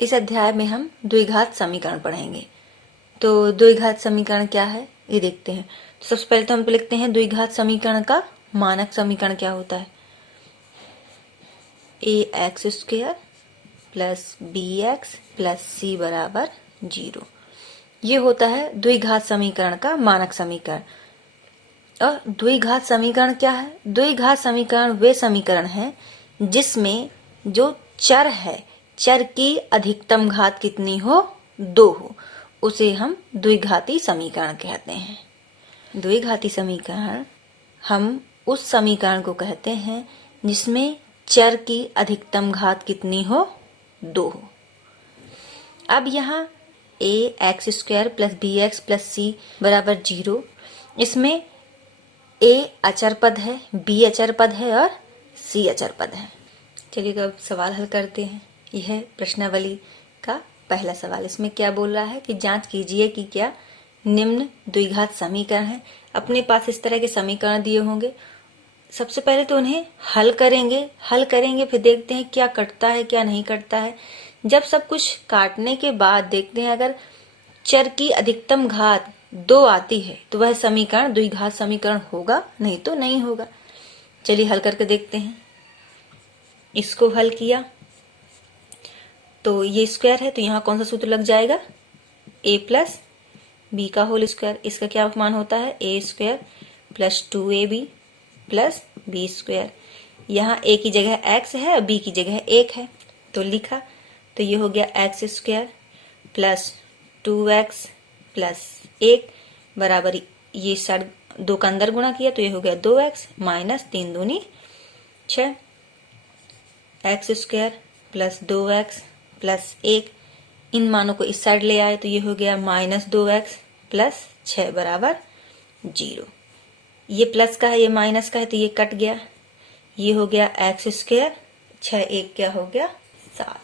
इस अध्याय में हम द्विघात समीकरण पढ़ेंगे। तो द्विघात समीकरण क्या है ये देखते हैं। तो सबसे पहले तो हम लिखते हैं द्विघात समीकरण का मानक समीकरण क्या होता है। ax² plus bx plus c बराबर 0। ये होता है द्विघात समीकरण का मानक समीकरण। और द्विघात समीकरण क्या है? द्विघात समीकरण वे समीकरण हैं जिसमें जो चर है, चर की अधिकतम घात कितनी हो? 2 हो, उसे हम द्विघाती समीकरण कहते हैं। द्विघाती समीकरण हम उस समीकरण को कहते हैं जिसमें चर की अधिकतम घात कितनी हो? 2 हो। अब यहाँ ax² plus bx plus c बराबर 0, इसमें a अचर पद है, b अचर पद है और c अचर पद है। चलिए तो अब सवाल हल करते हैं। यह है प्रश्नावली का पहला सवाल। इसमें क्या बोल रहा है कि जांच कीजिए कि क्या निम्न द्विघात समीकरण है। अपने पास इस तरह के समीकरण दिए होंगे। सबसे पहले तो उन्हें हल करेंगे फिर देखते हैं क्या कटता है क्या नहीं कटता है। जब सब कुछ काटने के बाद देखते हैं अगर चर की अधिकतम घात 2 आती है तो वह समीकरण द्विघात समीकरण होगा, नहीं तो नहीं होगा। चलिए हल करके देखते हैं। इसको हल किया तो ये स्क्वायर है तो यहाँ कौन सा सूत्र लग जाएगा? a प्लस बी का होल स्क्वायर। इसका क्या मान होता है? a² plus 2ab plus b²। यहाँ a की जगह x है और b की जगह 1 है तो लिखा। तो ये हो गया x² प्लस 2x प्लस 1 बराबर, ये साइड 2 का अंदर गुणा किया तो ये हो गया 2x माइनस 3 दूनी 6। x² प्लस 2x प्लस 1, इन मानों को इस साइड ले आए तो ये हो गया माइनस 2x प्लस 6 बराबर 0। ये प्लस का है ये माइनस का है तो ये कट गया। ये हो गया x² 6 1 क्या हो गया 7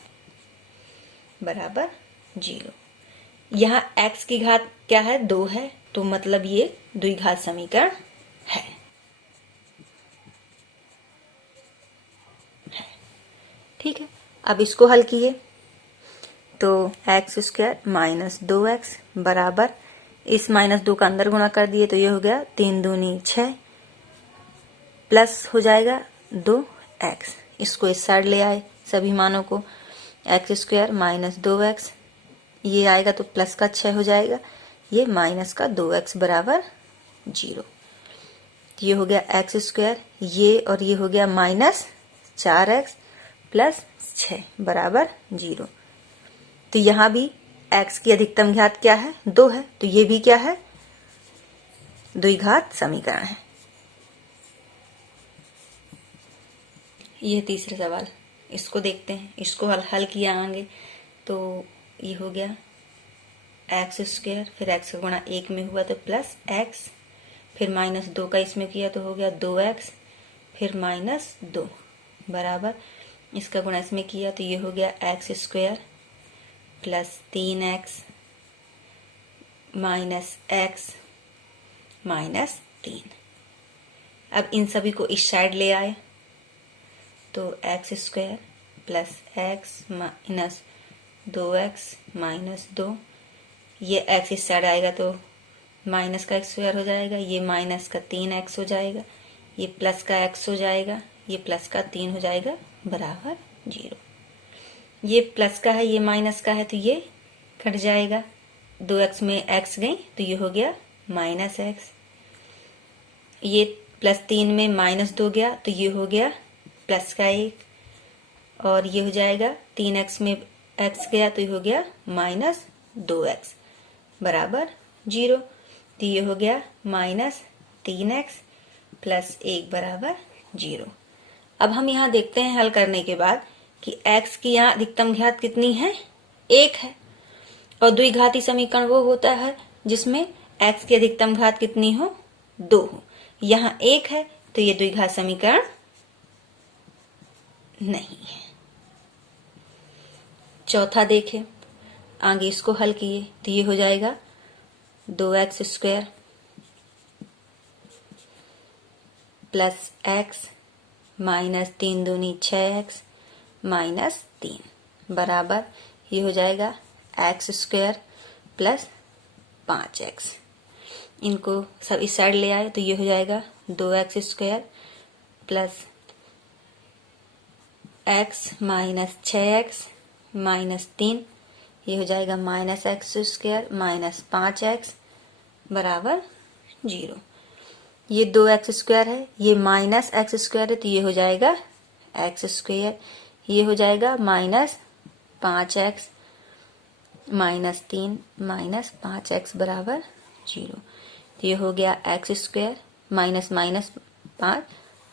बराबर 0। यहाँ x की घात क्या है? 2 है तो मतलब ये द्विघात समीकरण है। ठीक है, अब इसको हल किए तो x² माइनस 2x बराबर, इस माइनस 2 का अंदर गुणा कर दिए तो ये हो गया 3 दूनी 6 प्लस हो जाएगा 2x। इसको इस साइड ले आए सभी मानों को, x² माइनस 2x, ये आएगा तो प्लस का 6 हो जाएगा, ये माइनस का 2x बराबर 0। ये हो गया x², ये और ये हो गया माइनस 4x प्लस 6 बराबर 0। तो यहाँ भी x की अधिकतम घात क्या है? 2 है तो ये भी क्या है? द्विघात समीकरण है। यह तीसरा सवाल, इसको देखते हैं। इसको हल किया आगे तो ये हो गया x² फिर x का गुणा 1 में हुआ तो प्लस x, फिर माइनस 2 का इसमें किया तो हो गया 2x फिर माइनस 2 बराबर, इसका गुणा इसमें किया तो ये हो गया x² plus 3x minus x minus 3। अब इन सभी को इस साइड ले आए तो x² plus x minus 2x minus 2, ये x इस साइड आएगा तो माइनस का x² हो जाएगा, ये माइनस का 3x हो जाएगा, ये प्लस का x हो जाएगा, ये प्लस का 3 हो जाएगा बराबर 0। ये प्लस का है ये माइनस का है तो ये कट जाएगा, 2x में x गई तो ये हो गया माइनस x, ये प्लस 3 में माइनस 2 गया तो ये हो गया प्लस का 1, और ये हो जाएगा 3x में x गया तो ये हो गया माइनस 2x बराबर 0। तो ये हो गया माइनस 3x प्लस 1 बराबर 0। अब हम यहाँ देखते हैं हल करने के बाद कि x की यहाँ अधिकतम घात कितनी है? 1 है। और द्विघाती समीकरण वो होता है जिसमें x की अधिकतम घात कितनी हो? 2 हो। यहाँ 1 है तो ये द्विघात समीकरण नहीं है। चौथा देखें, आगे इसको हल किए तो ये हो जाएगा 2x² प्लस x माइनस 3 दूनी 6x माइनस 3 बराबर, ये हो जाएगा एक्स स्क्वायर प्लस 5x। इनको सब इस साइड ले आए तो ये हो जाएगा 2x square plus x minus 6x minus 3, ये हो जाएगा minus x square minus 5x बराबर 0। ये 2x स्क्वायर है, ये माइनस एक्स स्क्वायर है तो ये हो जाएगा एक्स स्क्वायर, ये हो जाएगा minus 5x minus 3 minus 5x बराबर 0। तो ये हो गया x square minus minus 5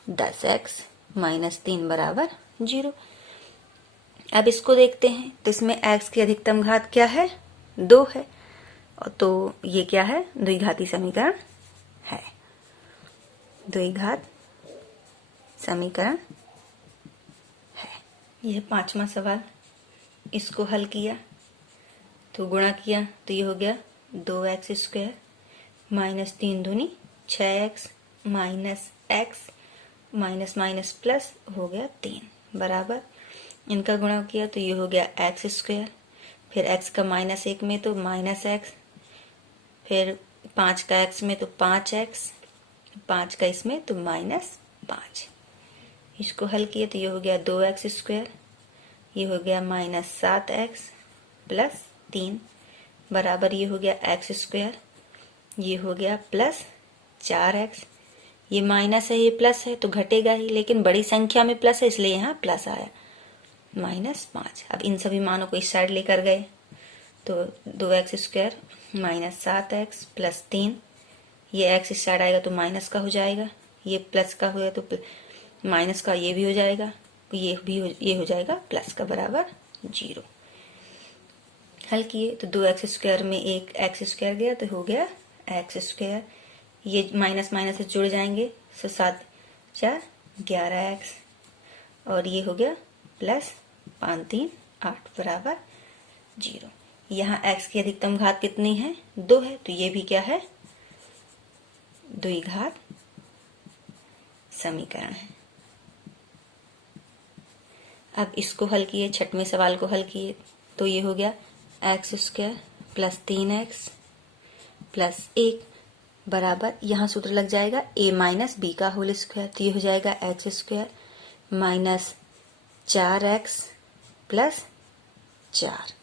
10x minus 3 बराबर 0। अब इसको देखते हैं तो इसमें x की अधिकतम घात क्या है, 2 है, तो ये क्या है, द्विघाती समीकरण है, द्विघात समीकरण है। यह 5वां सवाल, इसको हल किया तो गुणा किया तो ये हो गया 2x स्क्वायर माइनस 3 दूनी 6x minus x minus minus plus हो गया 3 बराबर, इनका गुणा किया तो ये हो गया एक्स स्क्वायर, फिर x का माइनस 1 में तो माइनस एक्स, फिर 5 का x में तो 5x, 5 का इसमें तो माइनस 5। इसको हल किया तो ये हो गया 2x स्क्वायर, ये हो गया माइनस 7x प्लस 3 बराबर, ये हो गया एक्स स्क्वायर, ये हो गया प्लस 4x। ये माइनस है, ये प्लस है तो घटेगा ही, लेकिन बड़ी संख्या में प्लस है इसलिए यहाँ प्लस आया, माइनस 5। अब इन सभी मानों को इस साइड लेकर गए तो 2x square minus 7x plus 3, ये x इस साइड आएगा तो माइनस का हो जाएगा, ये प्लस का होगा तो माइनस का ये भी हो जाएगा, ये हो जाएगा प्लस का बराबर 0। हल किए तो 2x स्क्वायर में एक x स्क्वायर गया तो हो गया x स्क्वायर, ये माइनस माइनस से जुड़ जाएंगे तो 7 4 11x, और ये हो गया प्लस 5 3 8 बराबर 0। यहाँ x की अधिकतम घात कितनी है, 2 है, तो ये भी क्या है, द्विघात समीकरण है। अब इसको हल किए, 6वें सवाल को हल किए तो ये हो गया x square plus 3x plus 1 बराबर, यहाँ सूत्र लग जाएगा a माइनस बी का होल स्क्वायर, तो ये हो जाएगा x square minus 4x plus 4।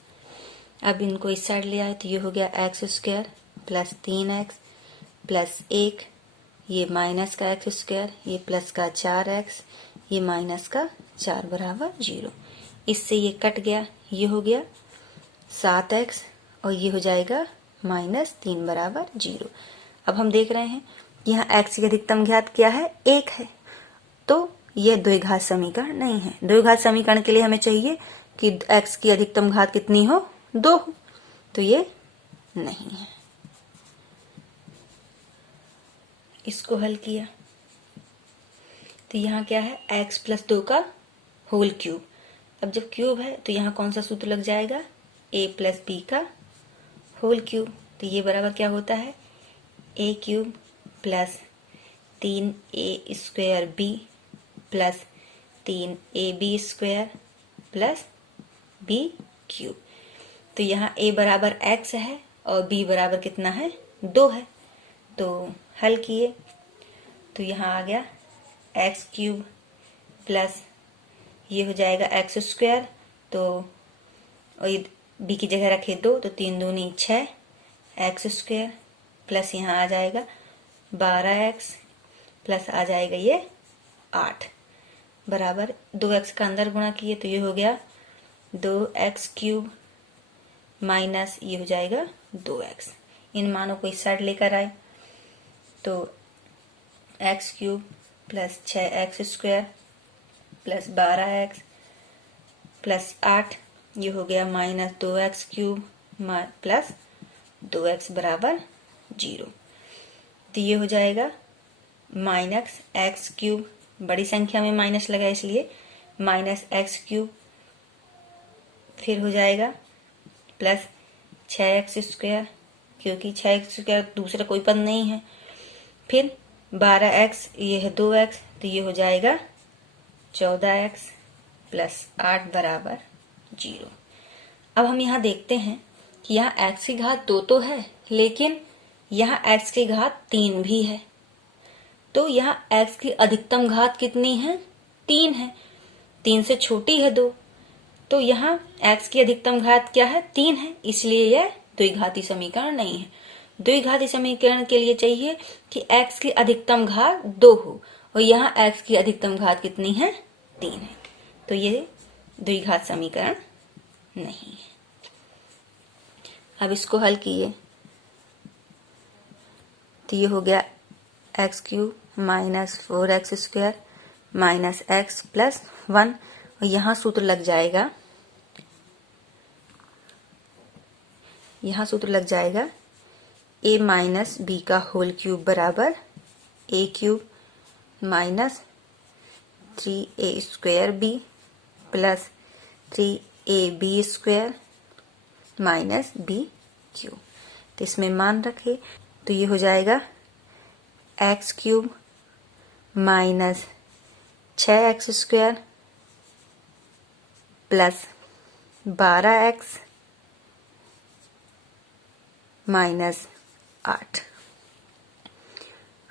अब इनको इस साइड ले आए तो ये हो गया x square plus 3x plus 1, ये माइनस का एक्स स्क्वायर, ये प्लस का 4x, ये माइनस का 4 बराबर 0। इससे ये कट गया, ये हो गया 7x और ये हो जाएगा माइनस 3 बराबर 0। अब हम देख रहे हैं कि यहाँ x की अधिकतम घात क्या है, 1 है, तो यह द्विघात समीकरण नहीं है। द्विघात समीकरण के लिए हमें चाहिए कि x की अधिकतम घात कितनी हो, 2 हो, तो ये नहीं है। इसको हल किया तो यहाँ क्या है, x प्लस 2 का होल क्यूब। अब जब क्यूब है तो यहाँ कौन सा सूत्र लग जाएगा, a प्लस बी का होल क्यूब, तो ये बराबर क्या होता है, a cube plus 3a square b plus 3ab square plus b cube. तो यहाँ a बराबर x है और b बराबर कितना है, 2 है, तो हल किए तो यहाँ आ गया x क्यूब प्लस ये हो जाएगा एक्स स्क्वायर, तो b की जगह रखे 2 तो 3 दूनी 6 एक्स स्क्वायर प्लस यहाँ आ जाएगा 12x प्लस आ जाएगा ये 8 बराबर 2x का अंदर गुणा किए तो ये हो गया 2x क्यूब माइनस ये हो जाएगा 2x। इन मानों को इस साइड लेकर आए तो x cube plus 6x square plus 12x plus 8, ये हो गया minus 2x cube plus 2x बराबर 0। तो ये हो जाएगा माइनस x क्यूब, बड़ी संख्या में माइनस लगा इसलिए माइनस x क्यूब, फिर हो जाएगा प्लस 6x स्क्वायर, क्योंकि 6x स्क्वायर दूसरा कोई पद नहीं है, फिर 12x, ये है 2x, तो ये हो जाएगा 14x प्लस 8 बराबर 0। अब हम यहाँ देखते हैं कि यहाँ x की घात 2 तो है, लेकिन यहाँ x की घात 3 भी है। तो यहाँ x की अधिकतम घात कितनी है? 3 है। 3 से छोटी है 2। तो यहाँ x की अधिकतम घात क्या है? 3 है, इसलिए यह द्विघाती समीकरण नहीं है। द्विघाती समीकरण के लिए चाहिए कि x की अधिकतम घात 2 हो, और यहाँ x की अधिकतम घात कितनी है? 3 है। तो ये द्विघात समीकरण नहीं है। अब इसको हल किए तो ये हो गया x³ minus 4x² minus x plus 1, और यहाँ सूत्र लग जाएगा, a माइनस b का होल क्यूब बराबर a³ minus 3a² plus 3ab² minus b³। तो इसमें मान रखे तो ये हो जाएगा x³ minus 6x² plus 12x minus 8।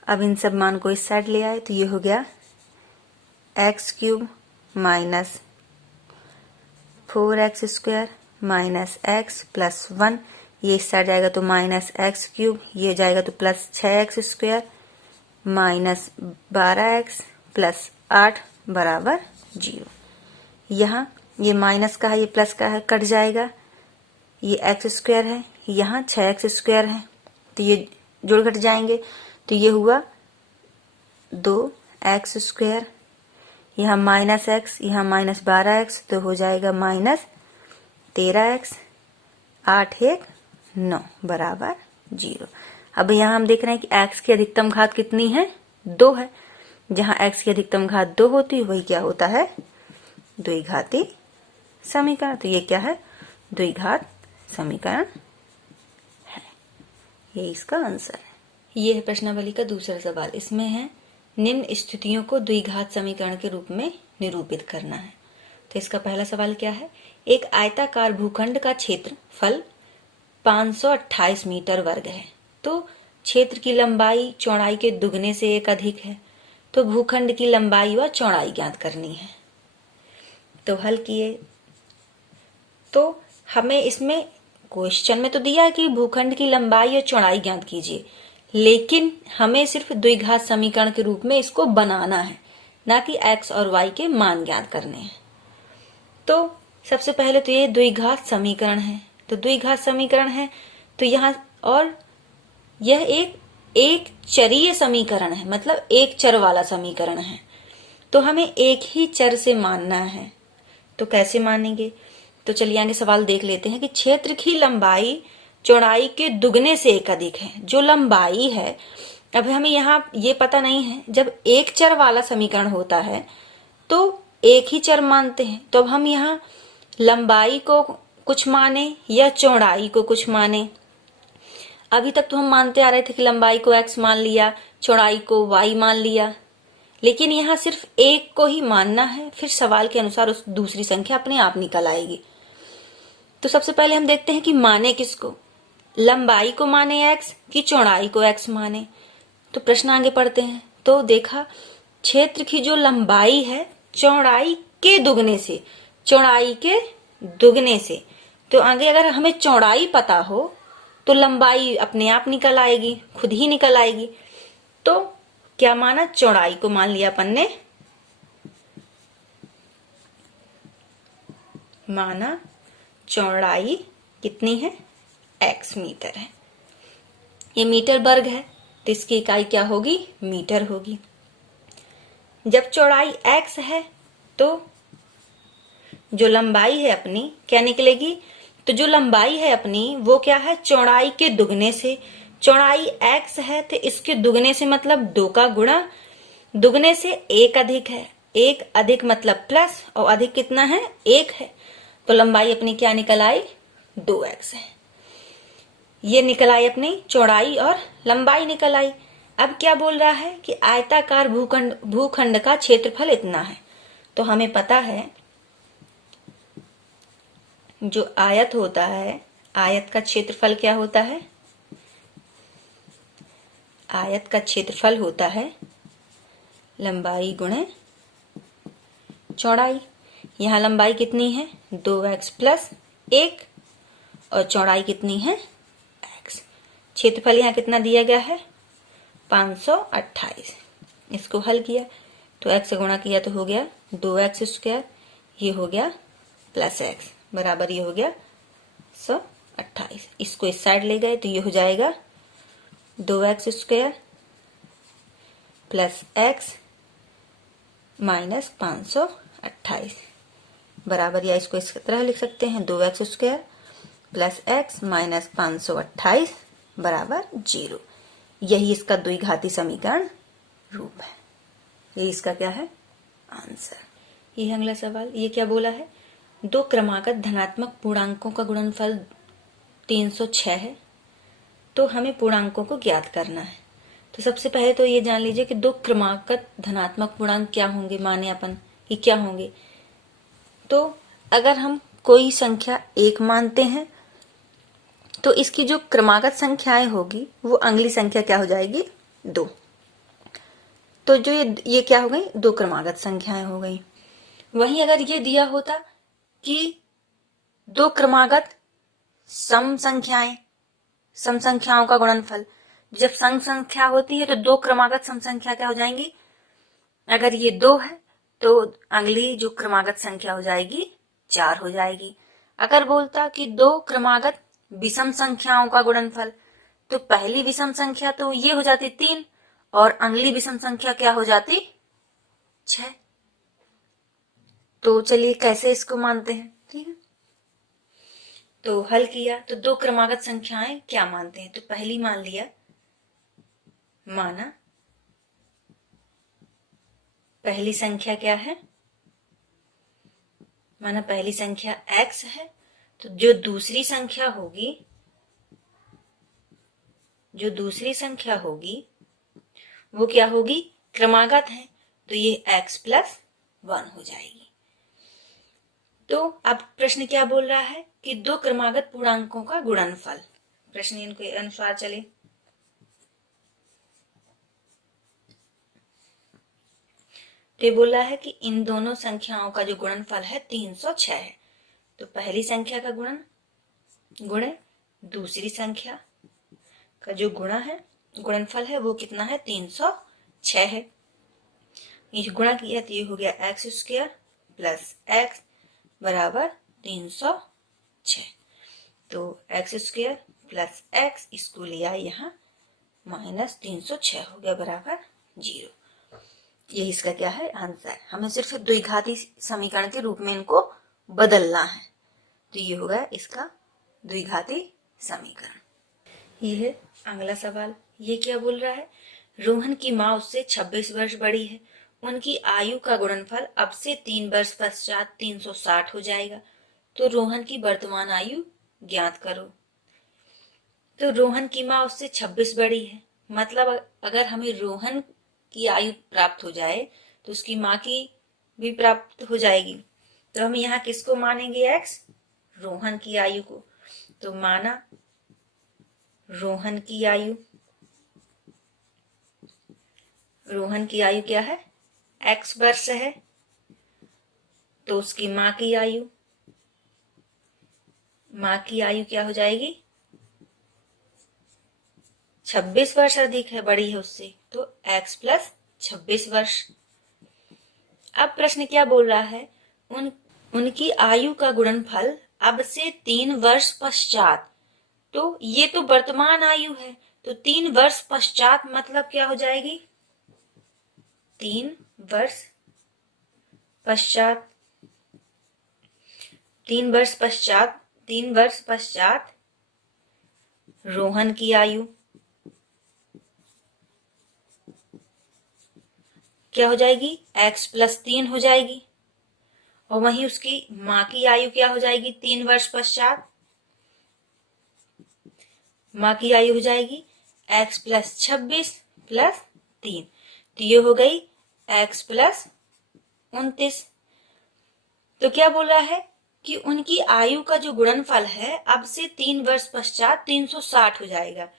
अब इन सब मान को इस साइड ले आए तो ये हो गया x³ minus 4x² minus x plus 1, ये इस साइड जाएगा तो माइनस x³, ये जाएगा तो plus 6x² minus 12x plus 8 बराबर 0। यहाँ ये माइनस का है, ये प्लस का है, कट जाएगा। ये x² है, यहाँ 6x² है, तो ये जोड़ घट जाएंगे। तो ये हुआ 2x², यहाँ माइनस x, यहाँ माइनस 12x, तो हो जाएगा माइनस 13x, 8 1 9 बराबर 0। अब यहाँ हम देख रहे हैं कि x की अधिकतम घात कितनी है? 2 है। जहाँ x की अधिकतम घात 2 होती है वही क्या होता है? द्विघाती समीकरण। तो ये क्या है? द्विघात समीकरण है। ये इसका आंसर है। ये है प्रश्नावली का दूसरा सवाल। इसमें है निम्न स्थितियों को द्विघात समीकरण के रूप में निरूपित करना है। तो इसका पहला सवाल क्या है? एक आयताकार भूखंड का क्षेत्रफल 528 मीटर वर्ग है, तो क्षेत्र की लंबाई चौड़ाई के दुगने से एक अधिक है, तो भूखंड की लंबाई व चौड़ाई ज्ञात करनी है। तो हल किए तो हमें इसमें क्वेश्चन में तो दिया है कि भूखंड की लंबाई और चौड़ाई ज्ञात कीजिए, लेकिन हमें सिर्फ द्विघात समीकरण के रूप में इसको बनाना है, ना कि x और y के मान ज्ञात करने हैं। तो सबसे पहले तो ये द्विघात समीकरण है, तो द्विघात समीकरण है तो यहाँ, और यह एक चरीय समीकरण है, मतलब एक चर वाला समीकरण है, तो हमें एक ही चर से मानना है। तो कैसे मानेंगे? तो चलिए आगे सवाल देख लेते हैं कि क्षेत्र की लंबाई चौड़ाई के दुगने से एक अधिक है। जो लंबाई है, अब हमें यहाँ ये पता नहीं है, जब एक चर वाला समीकरण होता है तो एक ही चर मानते हैं। तो अब हम यहाँ लंबाई को कुछ माने या चौड़ाई को कुछ माने। अभी तक तो हम मानते आ रहे थे कि लंबाई को x मान लिया, चौड़ाई को y मान लिया, लेकिन यहाँ सिर्फ एक को ही मानना है, फिर सवाल के अनुसार उस दूसरी संख्या अपने आप निकल आएगी। तो सबसे पहले हम देखते हैं कि माने किसको, लंबाई को माने x कि चौड़ाई को x माने। तो प्रश्न आगे पढ़ते हैं। तो देखा क्षेत्र की जो लंबाई है चौड़ाई के दुगने से, चौड़ाई के दुगने से, तो आगे अगर हमें चौड़ाई पता हो तो लंबाई अपने आप निकल आएगी, खुद ही निकल आएगी। तो क्या माना? चौड़ाई को मान लिया अपन ने, माना चौड़ाई कितनी है? x मीटर है। ये मीटर वर्ग है तो इसकी इकाई क्या होगी? मीटर होगी। जब चौड़ाई x है तो जो लंबाई है अपनी क्या निकलेगी? तो जो लंबाई है अपनी वो क्या है? चौड़ाई के दुगने से। चौड़ाई x है तो इसके दुगने से मतलब 2 का गुणा, दुगने से एक अधिक है, एक अधिक मतलब प्लस, और अधिक कितना है? 1 है। तो लंबाई अपनी क्या निकल आई? 2x है। ये निकल आई अपनी चौड़ाई और लंबाई निकल आई। अब क्या बोल रहा है कि आयताकार भूखंड का क्षेत्रफल इतना है। तो हमें पता है जो आयत होता है, आयत का क्षेत्रफल क्या होता है? आयत का क्षेत्रफल होता है लंबाई गुणे चौड़ाई। यहाँ लंबाई कितनी है? 2x प्लस 1 और चौड़ाई कितनी है? x। क्षेत्रफल यहाँ कितना दिया गया है? 528। इसको हल किया तो x से गुणा किया तो हो गया 2x स्क्वायर, ये हो गया प्लस x बराबर ये हो गया 128। इसको इस साइड ले गए तो ये हो जाएगा 2x square plus x minus 528 बराबर, या इसको इस तरह लिख सकते हैं 2x square plus x minus 528 बराबर 0। यही इसका द्विघाती समीकरण रूप है। ये इसका क्या है? आंसर। ये अगला सवाल, ये क्या बोला है? दो क्रमागत धनात्मक पूर्णांकों का गुणनफल 306 है, तो हमें पूर्णांकों को ज्ञात करना है। तो सबसे पहले तो ये जान लीजिए कि दो क्रमागत धनात्मक पूर्णांक क्या होंगे, माने अपन ये क्या होंगे। तो अगर हम कोई संख्या 1 मानते हैं तो इसकी जो क्रमागत संख्याएं होगी वो अगली संख्या क्या हो जाएगी? 2। तो जो ये क्या हो गई? दो क्रमागत संख्याएं हो गई। वहीं अगर ये दिया होता कि दो क्रमागत सम संख्याओं का गुणनफल, जब सम संख्या होती है तो दो क्रमागत सम संख्या क्या हो जाएंगी? अगर ये 2 है तो अगली जो क्रमागत संख्या हो जाएगी 4 हो जाएगी। अगर बोलता कि दो क्रमागत विषम संख्याओं का गुणनफल, तो पहली विषम संख्या तो ये हो जाती 3 और अगली विषम संख्या क्या हो जाती? 6। तो चलिए कैसे इसको मानते हैं, ठीक है। तो हल किया तो दो क्रमागत संख्याएं क्या मानते हैं? तो पहली मान लिया, माना पहली संख्या क्या है? माना पहली संख्या x है, तो जो दूसरी संख्या होगी वो क्या होगी? क्रमागत है, तो ये x प्लस 1 हो जाएगी। तो अब प्रश्न क्या बोल रहा है कि दो क्रमागत पूर्णांकों का गुणनफल। प्रश्न इनके अनुसार चले तो बोल रहा है कि इन दोनों संख्याओं का जो गुणनफल है 306 है। तो पहली संख्या का गुणे दूसरी संख्या का जो गुणनफल है वो कितना है? 306 है। ये गुणा किया तो ये हो गया x स्क्वायर प्लस x बराबर 306। तो x स्क्वायर प्लस x इसको लिया यहाँ माइनस 306 हो गया बराबर 0। यही इसका क्या है? आंसर। हमें सिर्फ द्विघाती समीकरण के रूप में इनको बदलना है। तो ये होगा इसका द्विघाती समीकरण। ये है अगला सवाल। ये क्या बोल रहा है? रोहन की माँ उससे 26 वर्ष बड़ी है, उनकी आयु का गुणनफल अब से 3 वर्ष पश्चात 360 हो जाएगा, तो रोहन की वर्तमान आयु ज्ञात करो। तो रोहन की माँ उससे 26 बड़ी है, मतलब अगर हमें रोहन की आयु प्राप्त हो जाए तो उसकी माँ की भी प्राप्त हो जाएगी। तो हम यहाँ किसको मानेंगे? x, रोहन की आयु को। तो माना रोहन की आयु क्या है? x वर्ष है, तो उसकी माँ की आयु क्या हो जाएगी? 26 वर्ष अधिक है, बड़ी है उससे, तो x प्लस 26 वर्ष। अब प्रश्न क्या बोल रहा है? उनकी आयु का गुणनफल अब से 3 वर्ष पश्चात, तो ये तो वर्तमान आयु है, तो 3 वर्ष पश्चात मतलब क्या हो जाएगी? 3 वर्ष पश्चात रोहन की आयु क्या हो जाएगी? x प्लस 3 हो जाएगी, और वहीं उसकी माँ की आयु क्या हो जाएगी? 3 वर्ष पश्चात माँ की आयु हो जाएगी x प्लस 26 प्लस 3, तो ये हो गई x प्लस 29। तो क्या बोल रहा है कि उनकी आयु का जो गुणनफल है अब से 3 वर्ष पश्चात 360 हो जाएगा।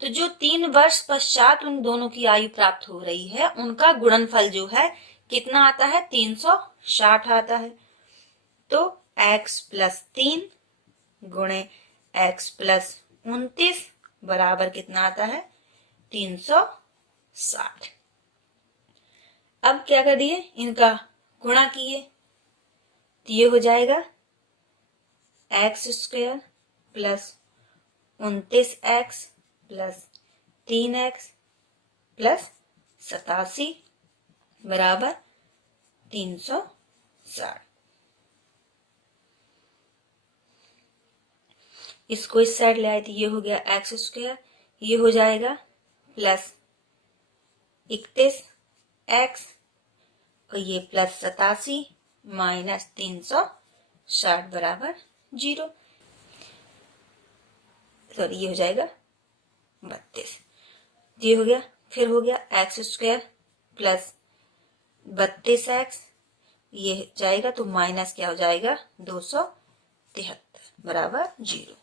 तो जो 3 वर्ष पश्चात उन दोनों की आयु प्राप्त हो रही है उनका गुणनफल जो है कितना आता है, 360 आता है। तो x प्लस 3 गुणे x प्लस 29 बराबर कितना आता है, 360। अब क्या कर दिए, इनका गुणा किए तो ये हो जाएगा x square plus 29x plus 3x plus 87 बराबर 360। इसको इस साइड ले आए तो ये हो गया एक्स स्क्वायर, ये हो जाएगा प्लस 31x और ये प्लस 87 माइनस 360 बराबर 0। सॉरी, ये हो जाएगा 32। ये हो गया, फिर हो गया एक्स स्क्वायर प्लस 32x, ये जाएगा तो माइनस क्या हो जाएगा 273 बराबर 0।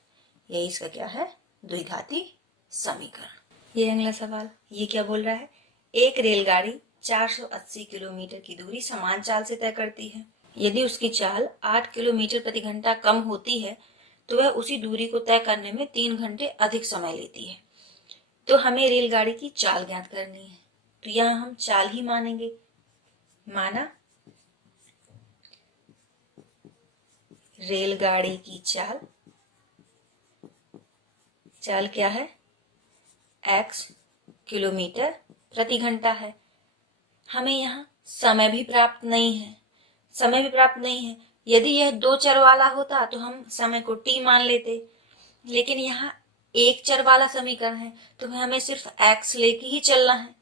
ये इसका क्या है, द्विघाती समीकरण। ये अगला सवाल, ये क्या बोल रहा है, एक रेलगाड़ी 480 किलोमीटर की दूरी समान चाल से तय करती है। यदि उसकी चाल 8 किलोमीटर प्रति घंटा कम होती है तो वह उसी दूरी को तय करने में 3 घंटे अधिक समय लेती है। तो हमें रेलगाड़ी की चाल ज्ञात करनी है। तो यहाँ हम चाल ही मानेंगे। माना रेलगाड़ी की चाल, चाल क्या है, x किलोमीटर प्रति घंटा है। हमें यहाँ समय भी प्राप्त नहीं है, समय भी प्राप्त नहीं है। यदि यह 2 चर वाला होता तो हम समय को t मान लेते, लेकिन यहाँ एक चर वाला समीकरण है तो हमें सिर्फ x लेके ही चलना है।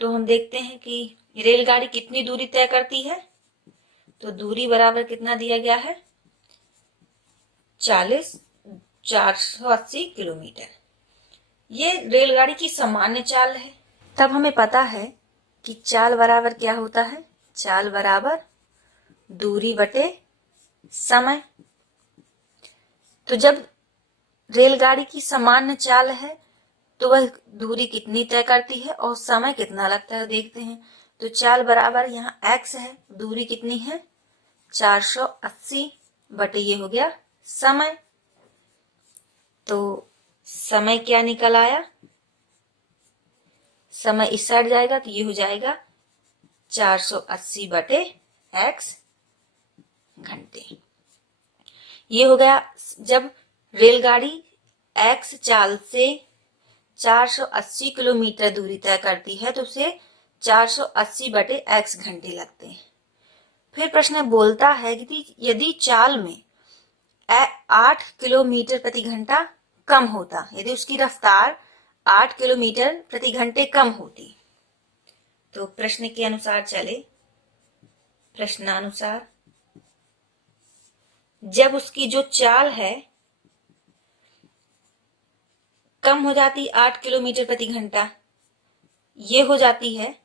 तो हम देखते हैं कि रेलगाड़ी कितनी दूरी तय करती है। तो दूरी बराबर कितना दिया गया है, 480 किलोमीटर। ये रेलगाड़ी की सामान्य चाल है। तब हमें पता है कि चाल बराबर क्या होता है, चाल बराबर दूरी बटे समय। तो जब रेलगाड़ी की सामान्य चाल है तो वह दूरी कितनी तय करती है और समय कितना लगता है देखते हैं। तो चाल बराबर यहाँ x है, दूरी कितनी है 480 बटे ये हो गया समय। तो समय क्या निकल आया, समय इस साइड जाएगा तो ये हो जाएगा 480 बटे x घंटे। ये हो गया जब रेलगाड़ी x चाल से 480 किलोमीटर दूरी तय करती है तो उसे 480 बटे x घंटे लगते हैं। फिर प्रश्न बोलता है कि यदि चाल में 8 किलोमीटर प्रति घंटा कम होता, यदि उसकी रफ्तार 8 किलोमीटर प्रति घंटे कम होती, तो प्रश्न के अनुसार चले। प्रश्नानुसार जब उसकी जो चाल है कम हो जाती 8 किलोमीटर प्रति घंटा, ये हो जाती है,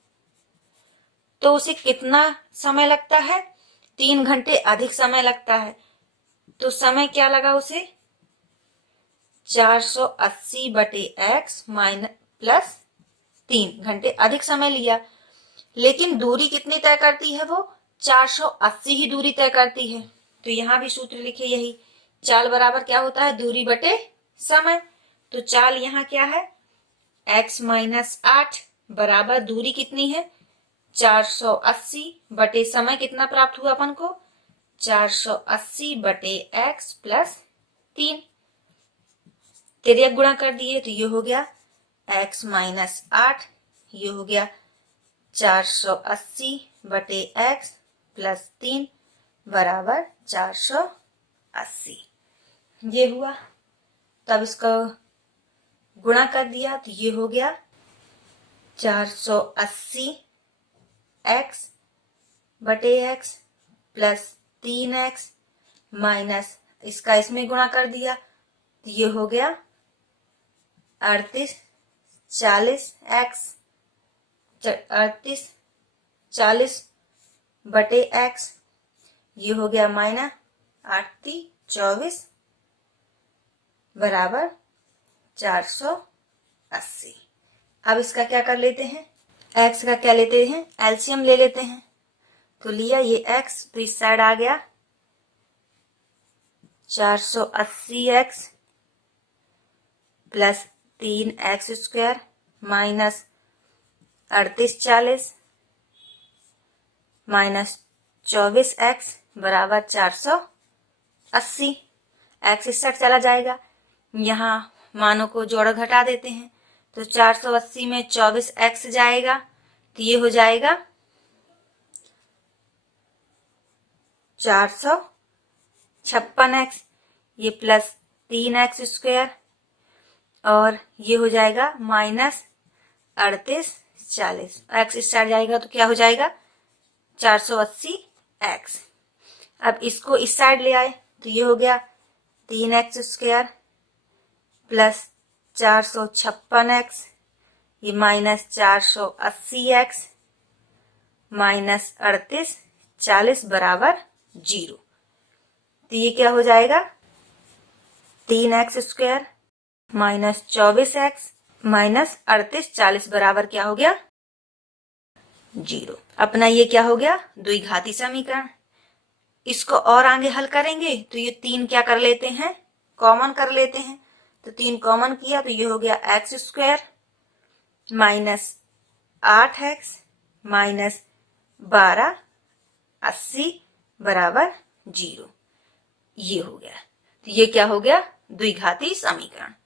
तो उसे कितना समय लगता है, 3 घंटे अधिक समय लगता है। तो समय क्या लगा उसे, 480 बटे x माइनस प्लस 3 घंटे अधिक समय लिया। लेकिन दूरी कितनी तय करती है, वो 480 ही दूरी तय करती है। तो यहां भी सूत्र लिखे यही, चाल बराबर क्या होता है, दूरी बटे समय। तो चाल यहाँ क्या है, x माइनस 8 बराबर दूरी कितनी है 480 बटे समय कितना प्राप्त हुआ अपन को, 480 बटे x प्लस 3। तिर्यक गुणा कर दिए तो ये हो गया x माइनस 8, ये हो गया 480 बटे x प्लस 3 बराबर 480। ये हुआ, तब इसका गुणा कर दिया तो ये हो गया 480 x बटे x प्लस 3x माइनस इसका इसमें गुणा कर दिया तो ये हो गया 38 40 बटे x, ये हो गया माइनस 8 × 24 बराबर 480। अब इसका क्या कर लेते हैं, x का क्या लेते हैं, एलसीएम ले लेते हैं। तो लिया ये x, तो इस साइड आ गया 480x plus 3x² minus 3840 minus 24x बराबर 480। x इस साइड चला जाएगा, यहाँ मानों को जोड़ घटा देते हैं। तो 480 में 24x जाएगा, तो ये हो जाएगा 456x, ये प्लस 3x² और ये हो जाएगा माइनस 3840। x इस साइड जाएगा तो क्या हो जाएगा 480x। अब इसको इस साइड ले आए तो ये हो गया 3x² प्लस 456x, ये माइनस 480x माइनस 3840 बराबर 0। तो ये क्या हो जाएगा 3x² माइनस 24x माइनस 3840 बराबर क्या हो गया 0। अपना ये क्या हो गया द्विघाती समीकरण। इसको और आगे हल करेंगे तो ये 3 क्या कर लेते हैं, कॉमन कर लेते हैं। तो 3 कॉमन किया तो ये हो गया x² माइनस 8x माइनस 1280 बराबर 0। ये हो गया। तो ये क्या हो गया द्विघाती समीकरण।